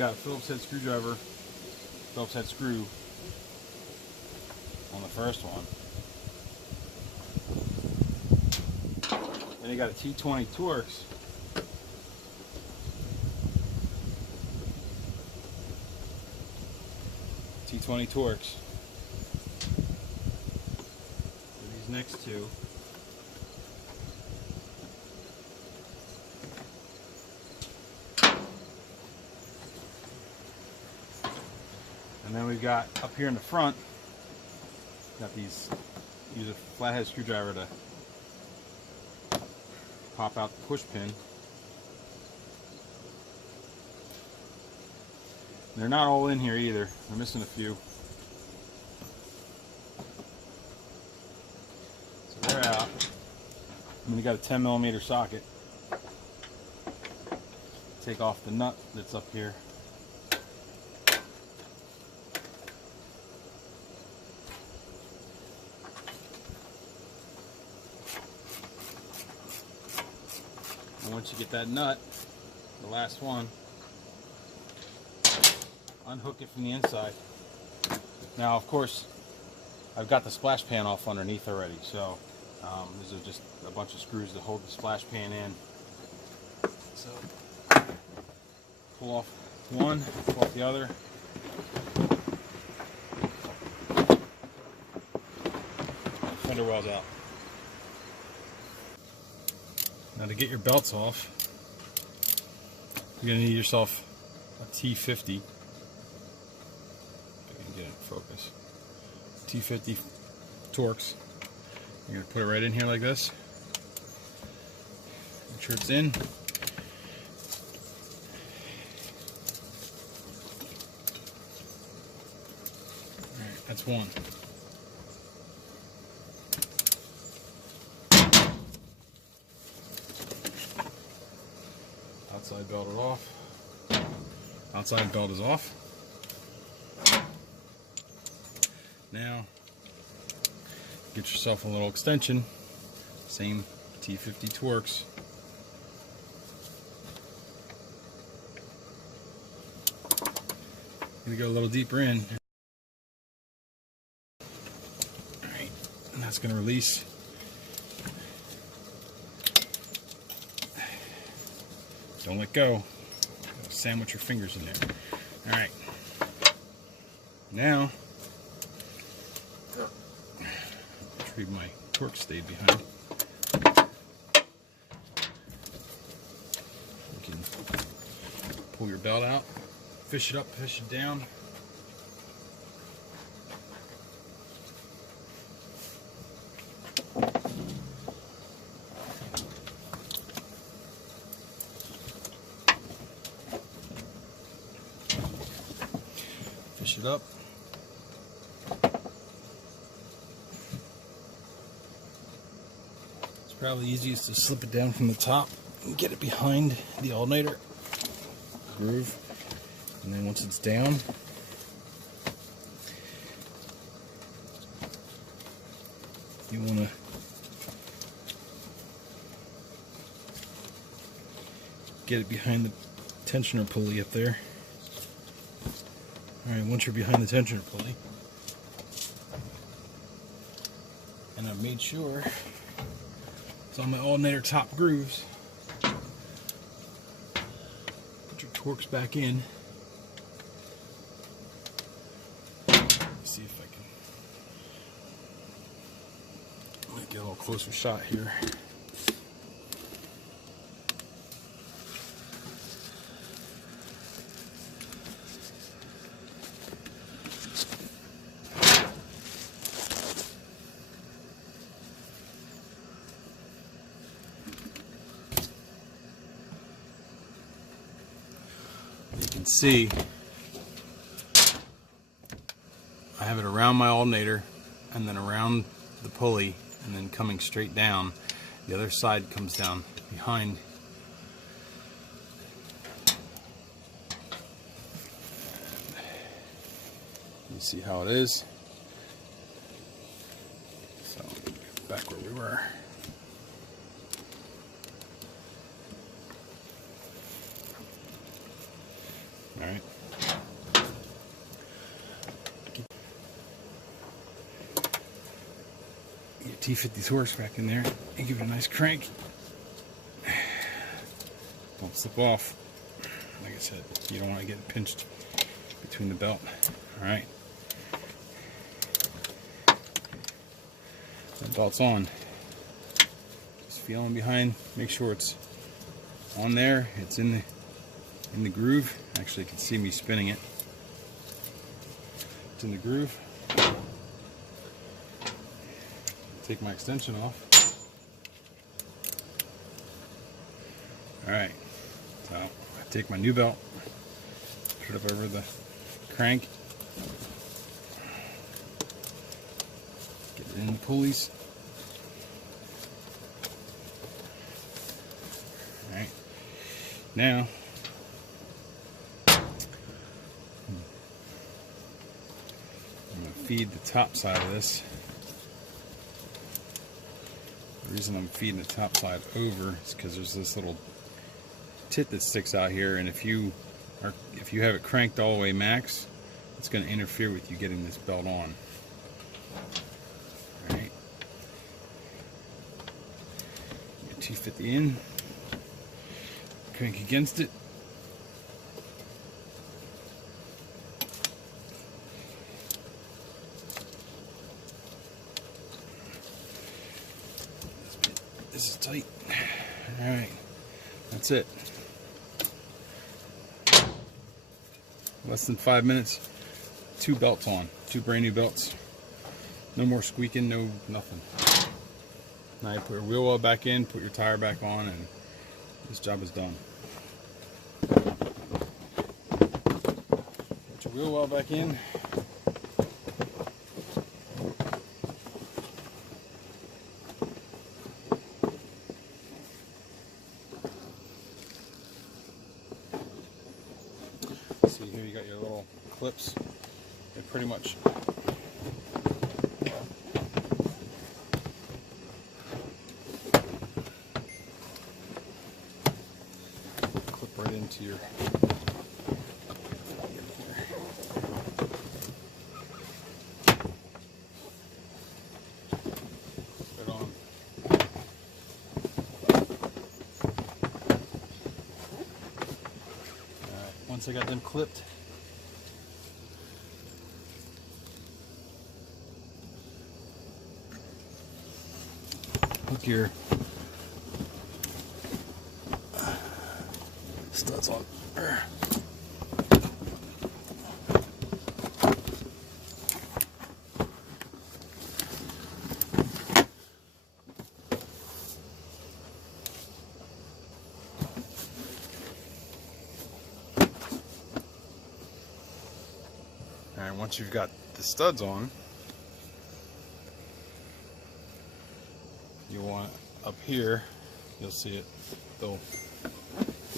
got a Phillips head screwdriver, Phillips head screw on the first one. Then you got a T20 Torx. T20 Torx. These next two. And then we've got up here in the front, got these, use a flathead screwdriver to pop out the push pin. They're not all in here either. They're missing a few. So they're out. And we got a 10mm socket. Take off the nut that's up here. And once you get that nut, the last one, unhook it from the inside. Now, of course, I've got the splash pan off underneath already, so these are just a bunch of screws that hold the splash pan in. So, pull off one, pull off the other. Fender well's out. Now, to get your belts off, you're going to need yourself a T50. Get it in focus. T50 Torx. You're going to put it right in here like this. Make sure it's in. Alright, that's one. Outside belt is off. Outside belt is off. Now, get yourself a little extension, same T50 Torx. Gonna go a little deeper in. Alright, and that's gonna release. Don't let go. Sandwich your fingers in there. Alright. Now, retrieve my Torx stayed behind. You can pull your belt out, fish it up, fish it down. Fish it up. Probably easiest to slip it down from the top and get it behind the alternator groove, and then once it's down, you want to get it behind the tensioner pulley up there. Alright, once you're behind the tensioner pulley, and I've made sure it's on my alternator top grooves. Put your Torx back in. Let's see if I can get a little closer shot here. See, I have it around my alternator and then around the pulley and then coming straight down. The other side comes down behind. You see how it is. So back where we were. All right. T50 horse back in there and give it a nice crank. Don't slip off. Like I said, you don't want to get pinched between the belt. Alright. That belt's on. Just feeling behind, make sure it's on there. It's in the groove. Actually, you can see me spinning it. It's in the groove. Take my extension off. Alright, so I take my new belt, put it up over the crank, get it in the pulleys. Alright, now I'm going to feed the top side of this. The reason I'm feeding the top side over is because there's this little tit that sticks out here, and if you have it cranked all the way max, it's going to interfere with you getting this belt on. Alright. Get T50 in, crank against it. This is tight. Alright, that's it. Less than 5 minutes, 2 belts on, 2 brand new belts. No more squeaking, no nothing. Now you put your wheel well back in, put your tire back on, and this job is done. Put your wheel well back in. See, here you got your little clips. They pretty much clip right into your put it on. Alright, once I got them clipped, hook your studs on. Alright, once you've got the studs on, you want up here, you'll see it, they'll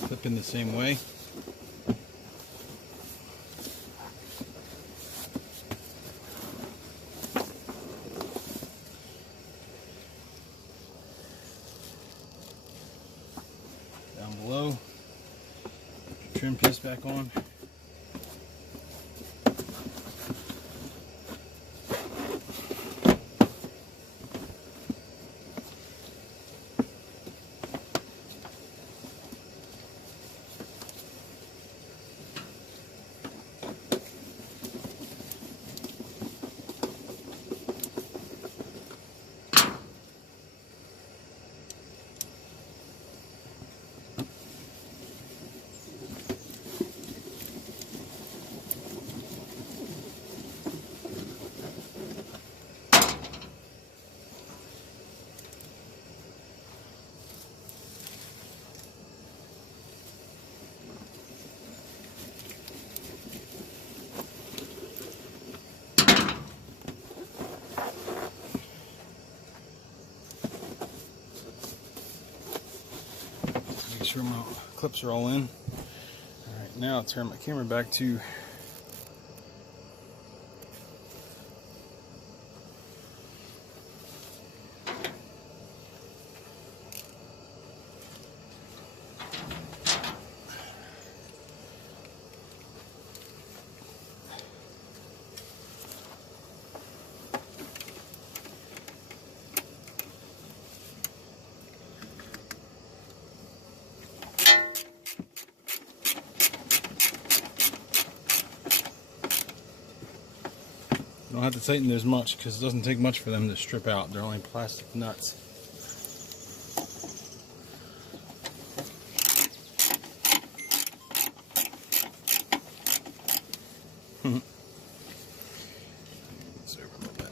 clip in the same way. Down below, put your trim piece back on. Make sure my clips are all in. Alright, now I'll turn my camera back to You don't have to tighten those much because it doesn't take much for them to strip out. They're only plastic nuts. It's over a little bit.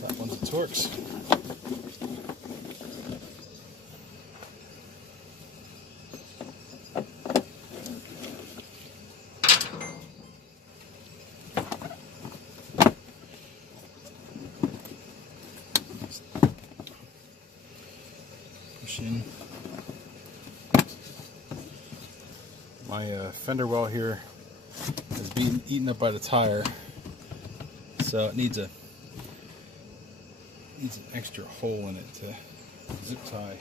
That one's the Torx. Push in. My fender well here is being eaten up by the tire, so it needs an extra hole in it to zip tie.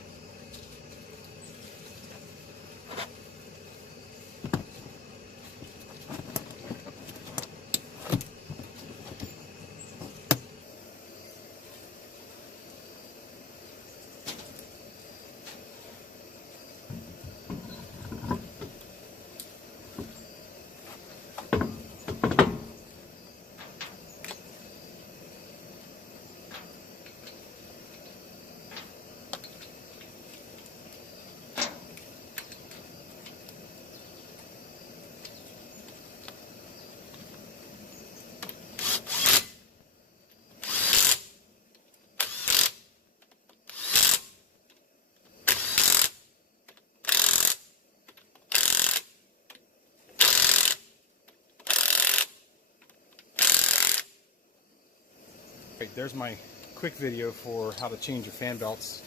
There's my quick video for how to change your fan belts.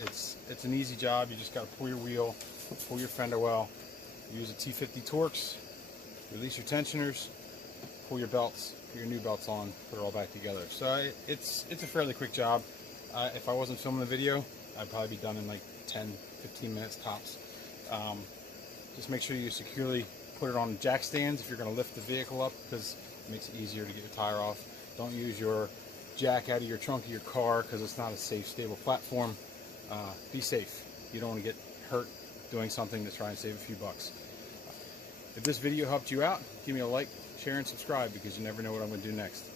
It's an easy job. You just got to pull your wheel, pull your fender well, use a T50 Torx, release your tensioners, pull your belts, put your new belts on, put it all back together. So it's a fairly quick job. If I wasn't filming the video, I'd probably be done in like 10-15 minutes tops. Just make sure you securely put it on jack stands if you're going to lift the vehicle up, because it makes it easier to get your tire off. Don't use your jack out of your trunk of your car because it's not a safe, stable platform. Be safe. You don't want to get hurt doing something to try and save a few bucks. If this video helped you out, give me a like, share, and subscribe, because you never know what I'm going to do next.